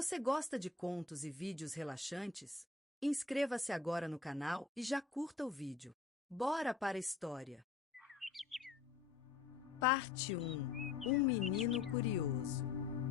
Você gosta de contos e vídeos relaxantes? Inscreva-se agora no canal e já curta o vídeo. Bora para a história! Parte 1. Um menino curioso.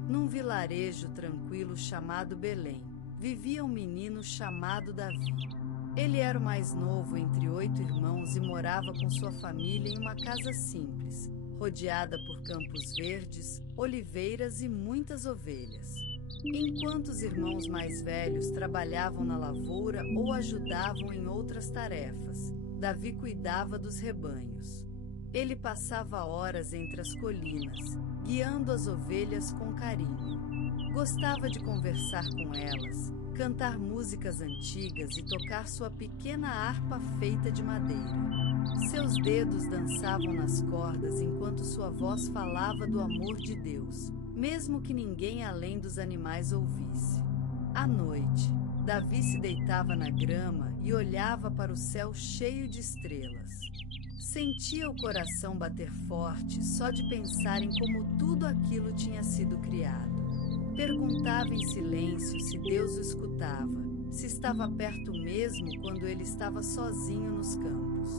Num vilarejo tranquilo chamado Belém, vivia um menino chamado Davi. Ele era o mais novo entre 8 irmãos e morava com sua família em uma casa simples, rodeada por campos verdes, oliveiras e muitas ovelhas. Enquanto os irmãos mais velhos trabalhavam na lavoura ou ajudavam em outras tarefas, Davi cuidava dos rebanhos. Ele passava horas entre as colinas, guiando as ovelhas com carinho. Gostava de conversar com elas, cantar músicas antigas e tocar sua pequena harpa feita de madeira. Seus dedos dançavam nas cordas enquanto sua voz falava do amor de Deus, mesmo que ninguém além dos animais ouvisse. À noite, Davi se deitava na grama e olhava para o céu cheio de estrelas. Sentia o coração bater forte só de pensar em como tudo aquilo tinha sido criado. Perguntava em silêncio se Deus o escutava, se estava perto mesmo quando ele estava sozinho nos campos.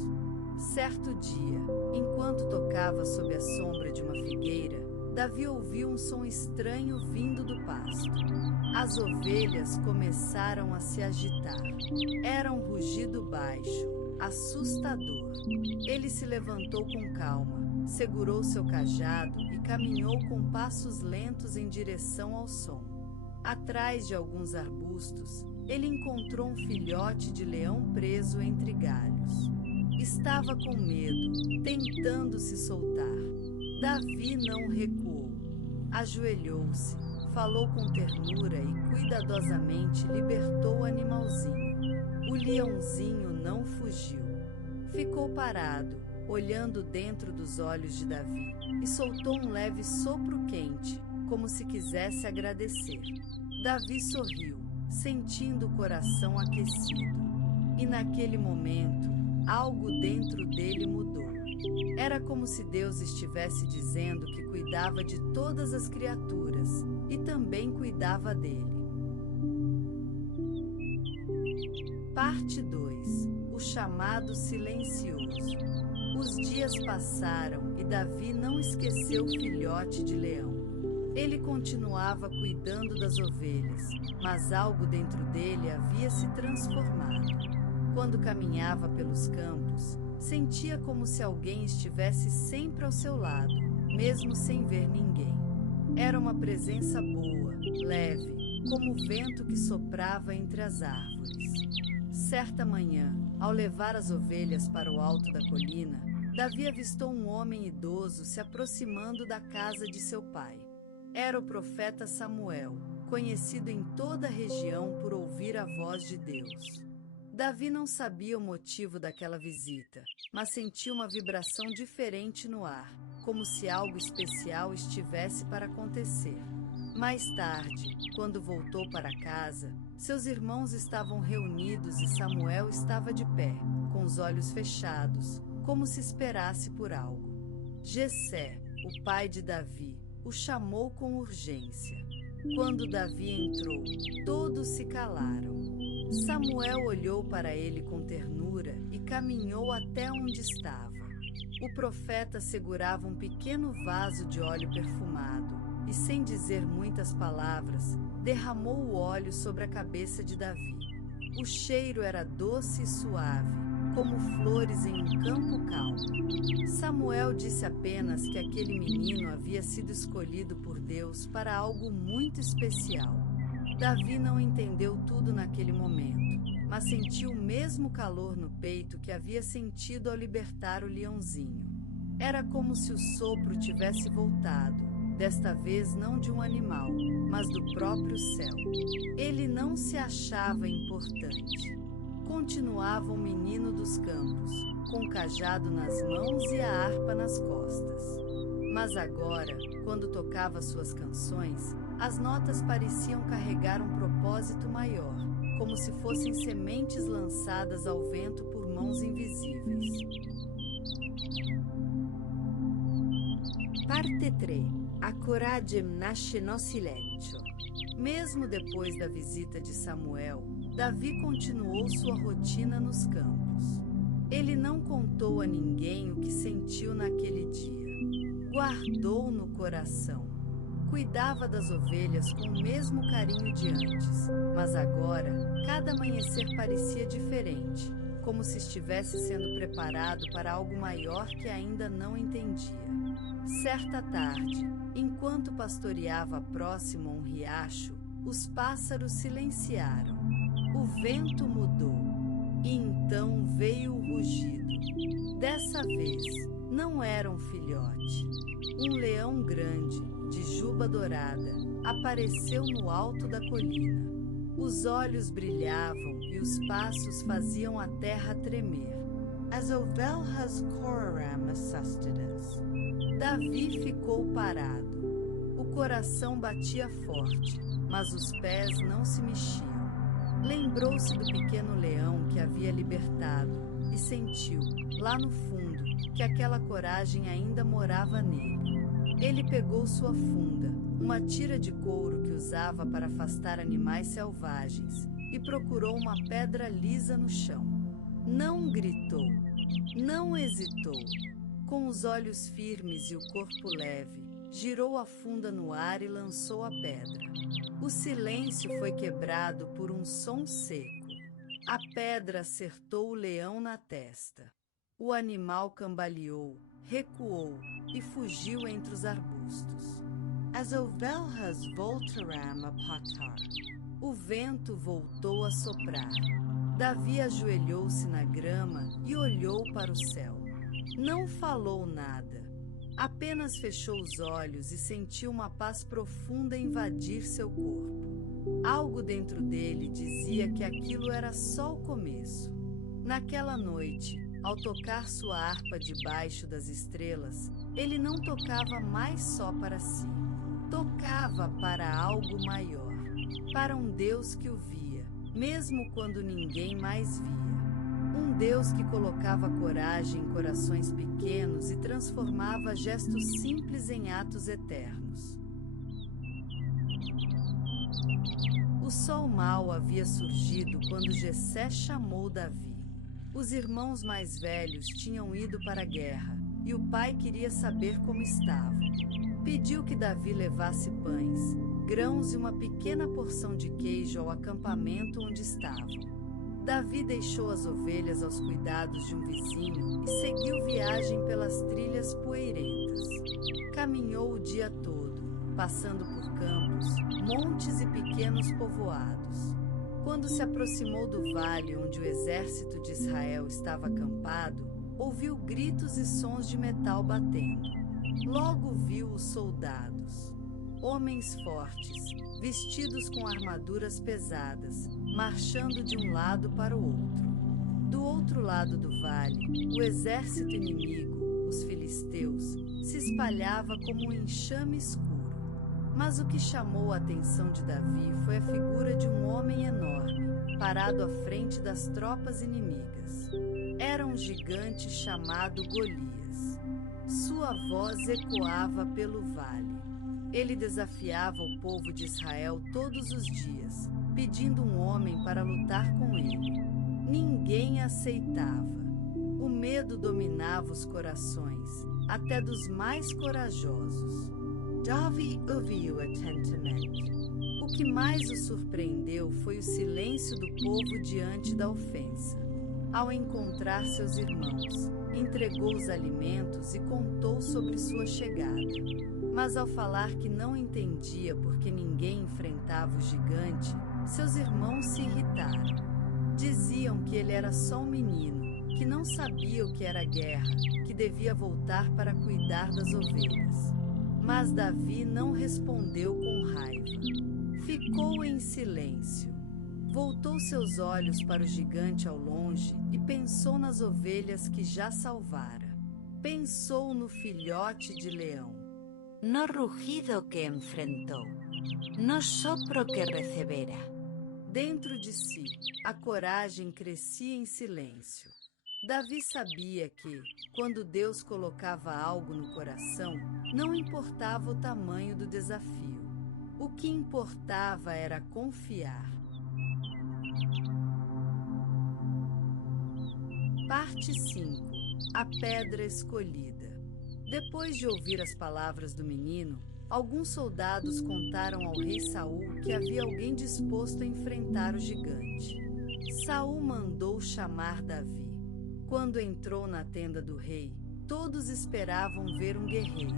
Certo dia, enquanto tocava sob a sombra de uma figueira, Davi ouviu um som estranho vindo do pasto. As ovelhas começaram a se agitar. Era um rugido baixo, assustador. Ele se levantou com calma, segurou seu cajado e caminhou com passos lentos em direção ao som. Atrás de alguns arbustos, ele encontrou um filhote de leão preso entre galhos. Estava com medo, tentando se soltar. Davi não recuou. Ajoelhou-se, falou com ternura e cuidadosamente libertou o animalzinho. O leãozinho não fugiu. Ficou parado, olhando dentro dos olhos de Davi, e soltou um leve sopro quente, como se quisesse agradecer. Davi sorriu, sentindo o coração aquecido. E naquele momento, algo dentro dele mudou. Era como se Deus estivesse dizendo que cuidava de todas as criaturas e também cuidava dele. Parte 2. O chamado silencioso. Os dias passaram e Davi não esqueceu o filhote de leão. Ele continuava cuidando das ovelhas, mas algo dentro dele havia se transformado. Quando caminhava pelos campos, sentia como se alguém estivesse sempre ao seu lado, mesmo sem ver ninguém. Era uma presença boa, leve, como o vento que soprava entre as árvores. Certa manhã, ao levar as ovelhas para o alto da colina, Davi avistou um homem idoso se aproximando da casa de seu pai. Era o profeta Samuel, conhecido em toda a região por ouvir a voz de Deus. Davi não sabia o motivo daquela visita, mas sentiu uma vibração diferente no ar, como se algo especial estivesse para acontecer. Mais tarde, quando voltou para casa, seus irmãos estavam reunidos e Samuel estava de pé, com os olhos fechados, como se esperasse por algo. Jessé, o pai de Davi, o chamou com urgência. Quando Davi entrou, todos se calaram. Samuel olhou para ele com ternura e caminhou até onde estava. O profeta segurava um pequeno vaso de óleo perfumado e, sem dizer muitas palavras, derramou o óleo sobre a cabeça de Davi. O cheiro era doce e suave, como flores em um campo calmo. Samuel disse apenas que aquele menino havia sido escolhido por Deus para algo muito especial. Davi não entendeu tudo naquele momento, mas sentiu o mesmo calor no peito que havia sentido ao libertar o leãozinho. Era como se o sopro tivesse voltado, desta vez não de um animal, mas do próprio céu. Ele não se achava importante. Continuava o menino dos campos, com o cajado nas mãos e a harpa nas costas. Mas agora, quando tocava suas canções, as notas pareciam carregar um propósito maior, como se fossem sementes lançadas ao vento por mãos invisíveis. Parte 3. A coragem nasce no silêncio. Mesmo depois da visita de Samuel, Davi continuou sua rotina nos campos. Ele não contou a ninguém o que sentiu naquele dia. Guardou no coração. Cuidava das ovelhas com o mesmo carinho de antes, mas agora, cada amanhecer parecia diferente, como se estivesse sendo preparado para algo maior que ainda não entendia. Certa tarde, enquanto pastoreava próximo a um riacho, os pássaros silenciaram. O vento mudou, e então veio o rugido. Dessa vez, não era um filhote. Um leão grande, de juba dourada, apareceu no alto da colina. Os olhos brilhavam e os passos faziam a terra tremer. As ovelhas corram assustadas. Davi ficou parado. O coração batia forte, mas os pés não se mexiam. Lembrou-se do pequeno leão que havia libertado e sentiu, lá no fundo, que aquela coragem ainda morava nele. Ele pegou sua funda, uma tira de couro que usava para afastar animais selvagens, e procurou uma pedra lisa no chão. Não gritou, não hesitou. Com os olhos firmes e o corpo leve, girou a funda no ar e lançou a pedra. O silêncio foi quebrado por um som seco. A pedra acertou o leão na testa. O animal cambaleou, recuou e fugiu entre os arbustos. As ovelhas voltaram a patar. O vento voltou a soprar. Davi ajoelhou-se na grama e olhou para o céu. Não falou nada. Apenas fechou os olhos e sentiu uma paz profunda invadir seu corpo. Algo dentro dele dizia que aquilo era só o começo. Naquela noite, ao tocar sua harpa debaixo das estrelas, ele não tocava mais só para si. Tocava para algo maior, para um Deus que o via, mesmo quando ninguém mais via. Um Deus que colocava coragem em corações pequenos e transformava gestos simples em atos eternos. O sol mau havia surgido quando Jessé chamou Davi. Os irmãos mais velhos tinham ido para a guerra, e o pai queria saber como estavam. Pediu que Davi levasse pães, grãos e uma pequena porção de queijo ao acampamento onde estavam. Davi deixou as ovelhas aos cuidados de um vizinho e seguiu viagem pelas trilhas poeirentas. Caminhou o dia todo, passando por campos, montes e pequenos povoados. Quando se aproximou do vale onde o exército de Israel estava acampado, ouviu gritos e sons de metal batendo. Logo viu os soldados. Homens fortes, vestidos com armaduras pesadas, marchando de um lado para o outro. Do outro lado do vale, o exército inimigo, os filisteus, se espalhava como um enxame escuro. Mas o que chamou a atenção de Davi foi a figura de um homem enorme, parado à frente das tropas inimigas. Era um gigante chamado Golias. Sua voz ecoava pelo vale. Ele desafiava o povo de Israel todos os dias, pedindo um homem para lutar com ele. Ninguém aceitava. O medo dominava os corações, até dos mais corajosos. Davi ouviu atentamente. O que mais o surpreendeu foi o silêncio do povo diante da ofensa. Ao encontrar seus irmãos, entregou os alimentos e contou sobre sua chegada. Mas ao falar que não entendia porque ninguém enfrentava o gigante, seus irmãos se irritaram. Diziam que ele era só um menino, que não sabia o que era guerra, que devia voltar para cuidar das ovelhas. Mas Davi não respondeu com raiva. Ficou em silêncio. Voltou seus olhos para o gigante ao longe e pensou nas ovelhas que já salvara. Pensou no filhote de leão. No rugido que enfrentou, no sopro que recebera. Dentro de si, a coragem crescia em silêncio. Davi sabia que, quando Deus colocava algo no coração, não importava o tamanho do desafio. O que importava era confiar. Parte 5. A Pedra Escolhida. Depois de ouvir as palavras do menino, alguns soldados contaram ao rei Saul que havia alguém disposto a enfrentar o gigante. Saul mandou chamar Davi. Quando entrou na tenda do rei, todos esperavam ver um guerreiro,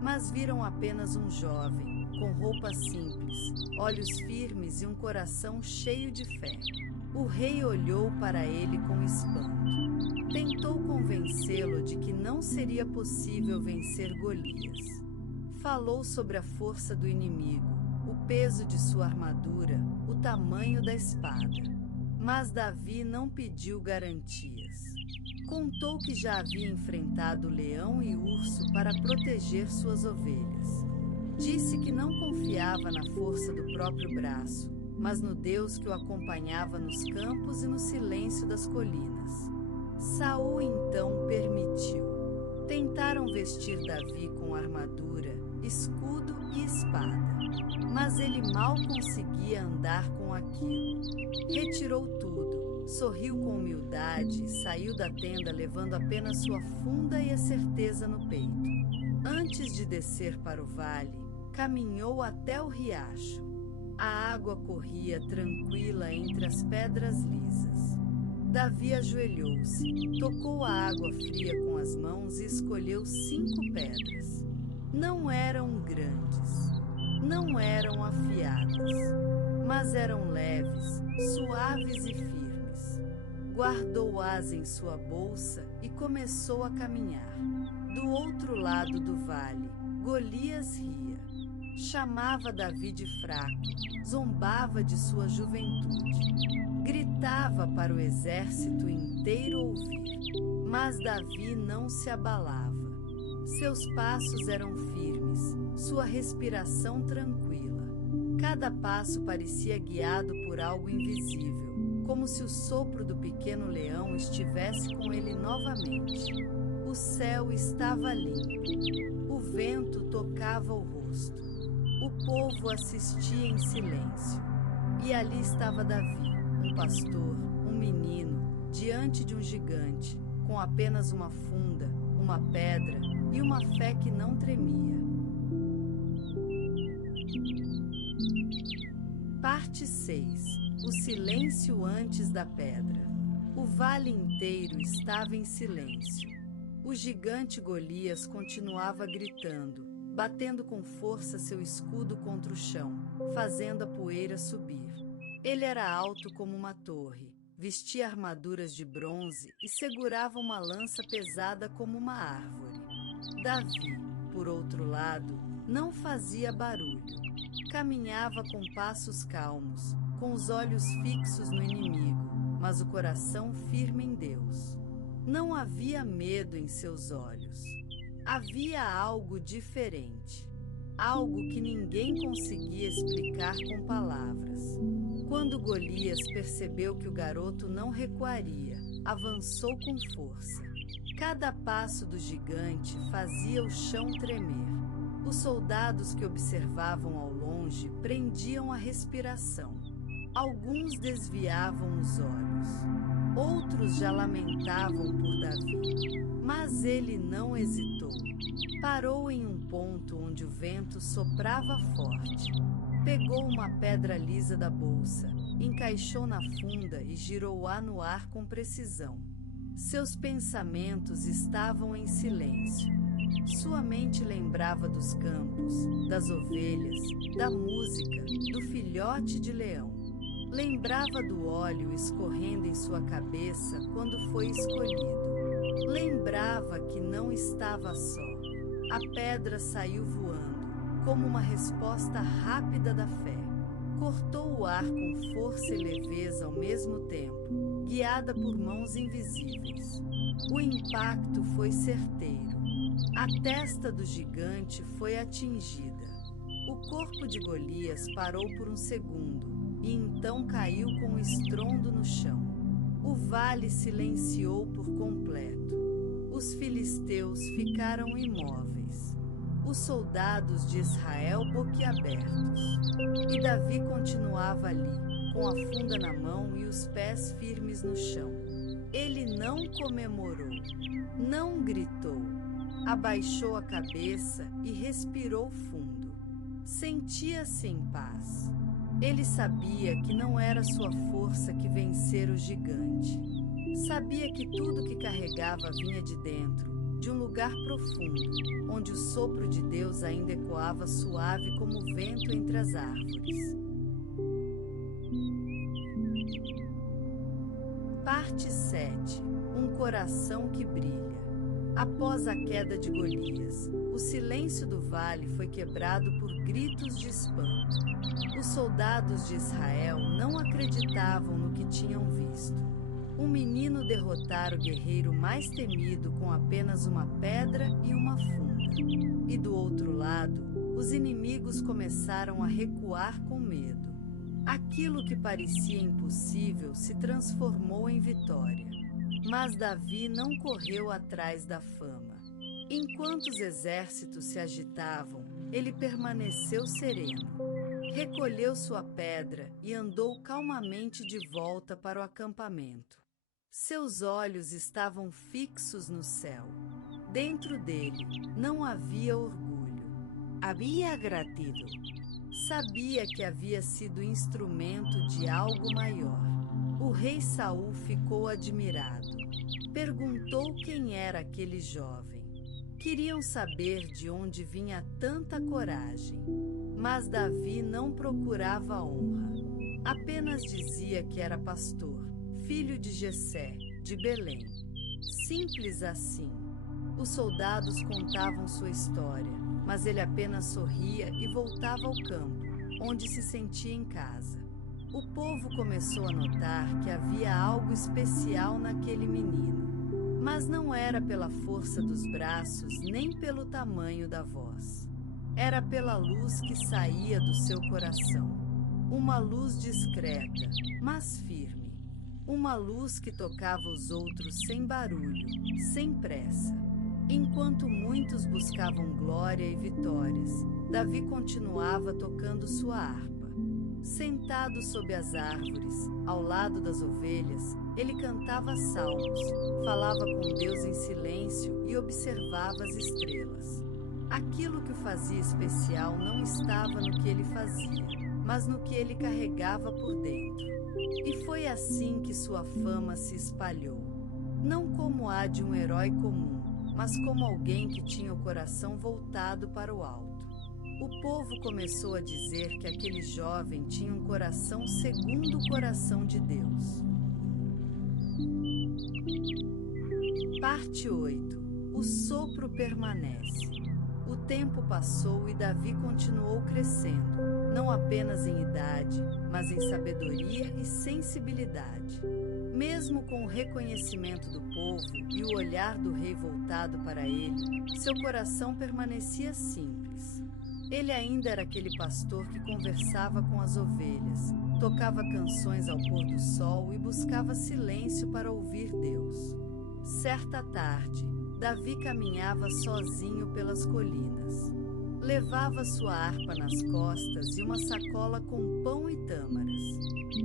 mas viram apenas um jovem, com roupa simples, olhos firmes e um coração cheio de fé. O rei olhou para ele com espanto. Tentou convencê-lo de que não seria possível vencer Golias. Falou sobre a força do inimigo, o peso de sua armadura, o tamanho da espada. Mas Davi não pediu garantias. Contou que já havia enfrentado leão e urso para proteger suas ovelhas. Disse que não confiava na força do próprio braço, mas no Deus que o acompanhava nos campos e no silêncio das colinas. Saul então permitiu. Tentaram vestir Davi com armadura, escudo e espada, mas ele mal conseguia andar com aquilo. Retirou tudo, sorriu com humildade e saiu da tenda levando apenas sua funda e a certeza no peito. Antes de descer para o vale, caminhou até o riacho. A água corria tranquila entre as pedras lisas. Davi ajoelhou-se, tocou a água fria com as mãos e escolheu 5 pedras. Não eram grandes, não eram afiadas, mas eram leves, suaves e firmes. Guardou-as em sua bolsa e começou a caminhar. Do outro lado do vale, Golias ria. Chamava Davi de fraco, zombava de sua juventude. Gritava para o exército inteiro ouvir, mas Davi não se abalava. Seus passos eram firmes, sua respiração tranquila. Cada passo parecia guiado por algo invisível, como se o sopro do pequeno leão estivesse com ele novamente. O céu estava limpo, o vento tocava o rosto. O povo assistia em silêncio. E ali estava Davi, um pastor, um menino, diante de um gigante, com apenas uma funda, uma pedra e uma fé que não tremia. Parte 6. O silêncio antes da pedra. O vale inteiro estava em silêncio. O gigante Golias continuava gritando, batendo com força seu escudo contra o chão, fazendo a poeira subir. Ele era alto como uma torre, vestia armaduras de bronze e segurava uma lança pesada como uma árvore. Davi, por outro lado, não fazia barulho. Caminhava com passos calmos, com os olhos fixos no inimigo, mas o coração firme em Deus. Não havia medo em seus olhos. Havia algo diferente, algo que ninguém conseguia explicar com palavras. Quando Golias percebeu que o garoto não recuaria, avançou com força. Cada passo do gigante fazia o chão tremer. Os soldados que observavam ao longe prendiam a respiração. Alguns desviavam os olhos. Outros já lamentavam por Davi. Mas ele não hesitou. Parou em um ponto onde o vento soprava forte. Pegou uma pedra lisa da bolsa, encaixou na funda e girou-a no ar com precisão. Seus pensamentos estavam em silêncio. Sua mente lembrava dos campos, das ovelhas, da música, do filhote de leão. Lembrava do óleo escorrendo em sua cabeça quando foi escolhido. Lembrava que não estava só. A pedra saiu voando, como uma resposta rápida da fé. Cortou o ar com força e leveza ao mesmo tempo, guiada por mãos invisíveis. O impacto foi certeiro. A testa do gigante foi atingida. O corpo de Golias parou por um segundo e então caiu com um estrondo no chão. O vale silenciou por completo. Os filisteus ficaram imóveis. os soldados de Israel boquiabertos. E Davi continuava ali, com a funda na mão e os pés firmes no chão. Ele não comemorou, não gritou, abaixou a cabeça e respirou fundo. Sentia-se em paz. Ele sabia que não era sua força que vencera o gigante. Sabia que tudo que carregava vinha de dentro, de um lugar profundo, onde o sopro de Deus ainda ecoava suave como o vento entre as árvores. Parte 7. Um coração que brilha. Após a queda de Golias, o silêncio do vale foi quebrado por gritos de espanto. Os soldados de Israel não acreditavam no que tinham visto. Um menino derrotara o guerreiro mais temido com apenas uma pedra e uma funda. E do outro lado, os inimigos começaram a recuar com medo. Aquilo que parecia impossível se transformou em vitória. Mas Davi não correu atrás da fama. Enquanto os exércitos se agitavam, ele permaneceu sereno. Recolheu sua pedra e andou calmamente de volta para o acampamento. Seus olhos estavam fixos no céu. Dentro dele não havia orgulho. Havia gratidão. Sabia que havia sido instrumento de algo maior. O rei Saul ficou admirado. Perguntou quem era aquele jovem. Queriam saber de onde vinha tanta coragem. Mas Davi não procurava honra. Apenas dizia que era pastor, filho de Jessé, de Belém. Simples assim. Os soldados contavam sua história, mas ele apenas sorria e voltava ao campo, onde se sentia em casa. O povo começou a notar que havia algo especial naquele menino, mas não era pela força dos braços nem pelo tamanho da voz. Era pela luz que saía do seu coração. Uma luz discreta, mas firme. Uma luz que tocava os outros sem barulho, sem pressa. Enquanto muitos buscavam glória e vitórias, Davi continuava tocando sua harpa. Sentado sob as árvores, ao lado das ovelhas, ele cantava salmos, falava com Deus em silêncio e observava as estrelas. Aquilo que o fazia especial não estava no que ele fazia, mas no que ele carregava por dentro. E foi assim que sua fama se espalhou. Não como a de um herói comum, mas como alguém que tinha o coração voltado para o alto. O povo começou a dizer que aquele jovem tinha um coração segundo o coração de Deus. Parte 8. O sopro permanece. O tempo passou e Davi continuou crescendo, não apenas em idade, mas em sabedoria e sensibilidade. Mesmo com o reconhecimento do povo e o olhar do rei voltado para ele, seu coração permanecia simples. Ele ainda era aquele pastor que conversava com as ovelhas, tocava canções ao pôr do sol e buscava silêncio para ouvir Deus. Certa tarde, Davi caminhava sozinho pelas colinas. Levava sua harpa nas costas e uma sacola com pão e tâmaras.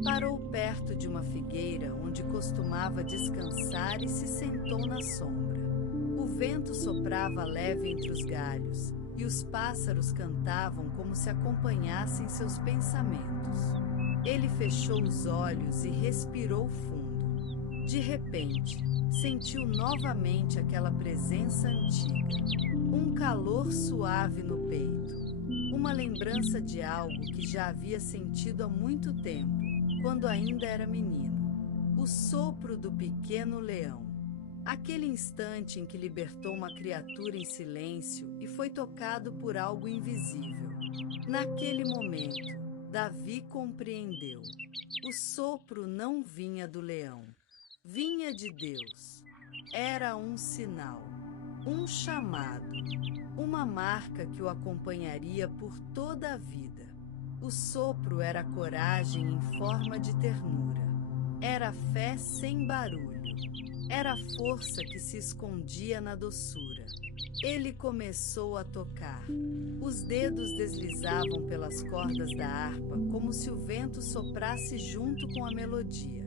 Parou perto de uma figueira onde costumava descansar e se sentou na sombra. O vento soprava leve entre os galhos e os pássaros cantavam como se acompanhassem seus pensamentos. Ele fechou os olhos e respirou fundo. De repente, sentiu novamente aquela presença antiga, um calor suave no peito, uma lembrança de algo que já havia sentido há muito tempo, quando ainda era menino, o sopro do pequeno leão. Aquele instante em que libertou uma criatura em silêncio e foi tocado por algo invisível. Naquele momento, Davi compreendeu. O sopro não vinha do leão, vinha de Deus. Era um sinal, um chamado, uma marca que o acompanharia por toda a vida. O sopro era coragem em forma de ternura. Era fé sem barulho. Era a força que se escondia na doçura. Ele começou a tocar. Os dedos deslizavam pelas cordas da harpa como se o vento soprasse junto com a melodia.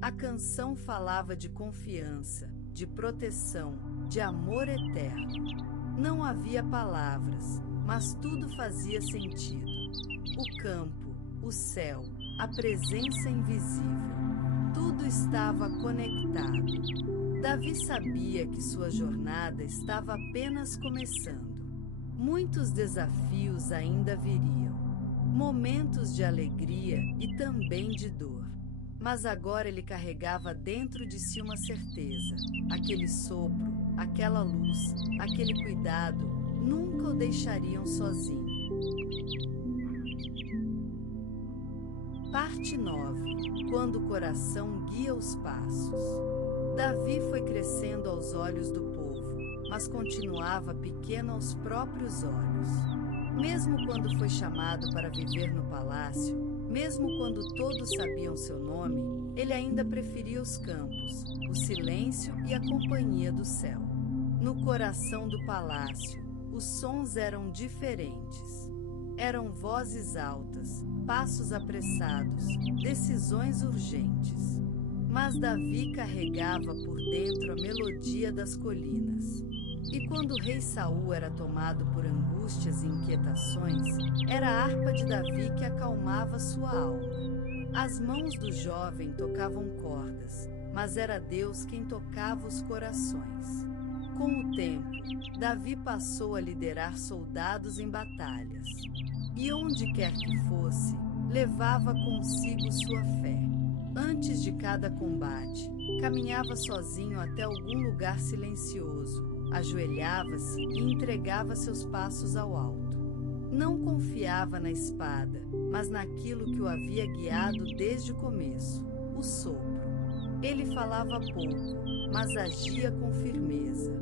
A canção falava de confiança, de proteção, de amor eterno. Não havia palavras, mas tudo fazia sentido. O campo, o céu, a presença invisível. Tudo estava conectado. Davi sabia que sua jornada estava apenas começando. Muitos desafios ainda viriam. Momentos de alegria e também de dor. Mas agora ele carregava dentro de si uma certeza. Aquele sopro, aquela luz, aquele cuidado nunca o deixariam sozinho. Parte 9. Quando o coração guia os passos. Davi foi crescendo aos olhos do povo, mas continuava pequeno aos próprios olhos. Mesmo quando foi chamado para viver no palácio, mesmo quando todos sabiam seu nome, ele ainda preferia os campos, o silêncio e a companhia do céu. No coração do palácio, os sons eram diferentes. Eram vozes altas, passos apressados, decisões urgentes. Mas Davi carregava por dentro a melodia das colinas. E quando o rei Saul era tomado por angústias e inquietações, era a harpa de Davi que acalmava sua alma. As mãos do jovem tocavam cordas, mas era Deus quem tocava os corações. Com o tempo, Davi passou a liderar soldados em batalhas. E onde quer que fosse, levava consigo sua fé. Antes de cada combate, caminhava sozinho até algum lugar silencioso, ajoelhava-se e entregava seus passos ao alto. Não confiava na espada, mas naquilo que o havia guiado desde o começo, o sopro. Ele falava pouco, mas agia com firmeza.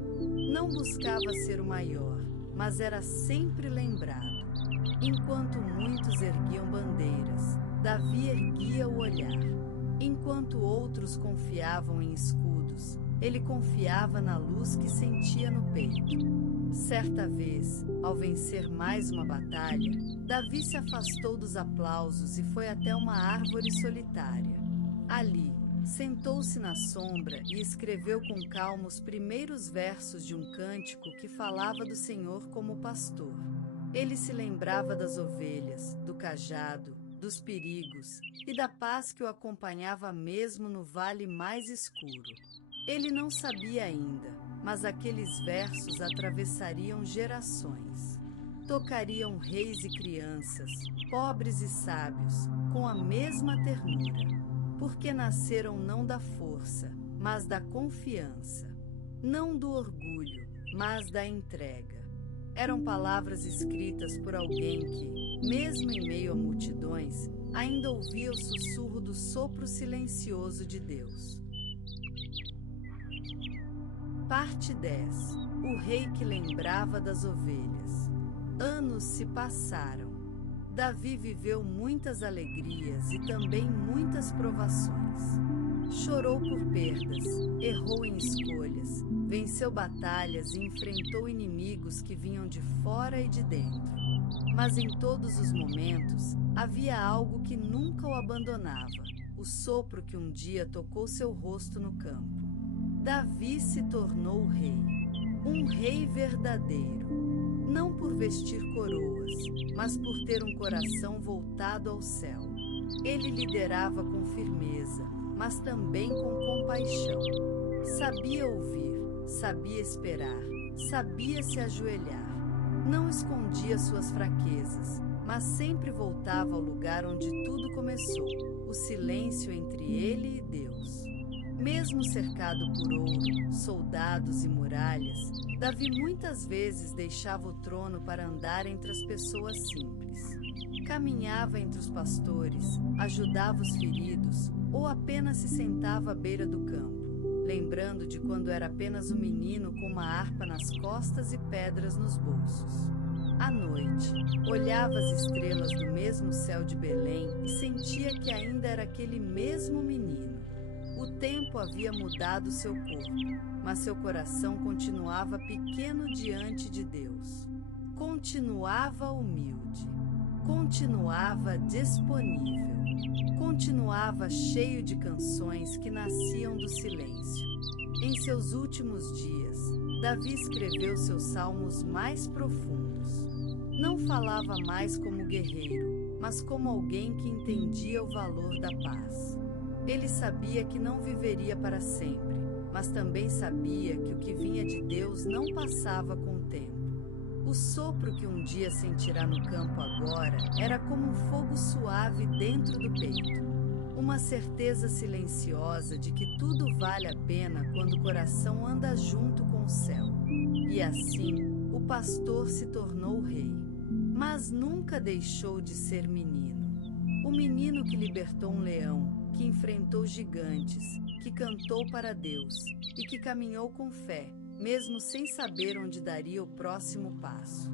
Não buscava ser o maior, mas era sempre lembrado. Enquanto muitos erguiam bandeiras, Davi erguia o olhar. Enquanto outros confiavam em escudos, ele confiava na luz que sentia no peito. Certa vez, ao vencer mais uma batalha, Davi se afastou dos aplausos e foi até uma árvore solitária. Ali, sentou-se na sombra e escreveu com calma os primeiros versos de um cântico que falava do Senhor como pastor. Ele se lembrava das ovelhas, do cajado, dos perigos e da paz que o acompanhava mesmo no vale mais escuro. Ele não sabia ainda, mas aqueles versos atravessariam gerações. Tocariam reis e crianças, pobres e sábios, com a mesma ternura, porque nasceram não da força, mas da confiança, não do orgulho, mas da entrega. Eram palavras escritas por alguém que, mesmo em meio a multidões, ainda ouvia o sussurro do sopro silencioso de Deus. Parte 10. O rei que lembrava das ovelhas. Anos se passaram. Davi viveu muitas alegrias e também muitas provações. Chorou por perdas, errou em escolhas, venceu batalhas e enfrentou inimigos que vinham de fora e de dentro. Mas em todos os momentos, havia algo que nunca o abandonava, o sopro que um dia tocou seu rosto no campo. Davi se tornou rei, um rei verdadeiro, não por vestir coroas, mas por ter um coração voltado ao céu. Ele liderava com firmeza, mas também com compaixão. Sabia ouvir, sabia esperar, sabia se ajoelhar. Não escondia suas fraquezas, mas sempre voltava ao lugar onde tudo começou, o silêncio entre ele e Deus. Mesmo cercado por ouro, soldados e muralhas, Davi muitas vezes deixava o trono para andar entre as pessoas simples. Caminhava entre os pastores, ajudava os feridos ou apenas se sentava à beira do campo, lembrando de quando era apenas um menino com uma harpa nas costas e pedras nos bolsos. À noite, olhava as estrelas do mesmo céu de Belém e sentia que ainda era aquele mesmo menino. O tempo havia mudado seu corpo, mas seu coração continuava pequeno diante de Deus. Continuava humilde. Continuava disponível. Continuava cheio de canções que nasciam do silêncio. Em seus últimos dias, Davi escreveu seus salmos mais profundos. Não falava mais como guerreiro, mas como alguém que entendia o valor da paz. Ele sabia que não viveria para sempre, mas também sabia que o que vinha de Deus não passava com o tempo. O sopro que um dia sentirá no campo agora era como um fogo suave dentro do peito. Uma certeza silenciosa de que tudo vale a pena quando o coração anda junto com o céu. E assim, o pastor se tornou rei. Mas nunca deixou de ser menino. O menino que libertou um leão, que enfrentou gigantes, que cantou para Deus e que caminhou com fé, mesmo sem saber onde daria o próximo passo.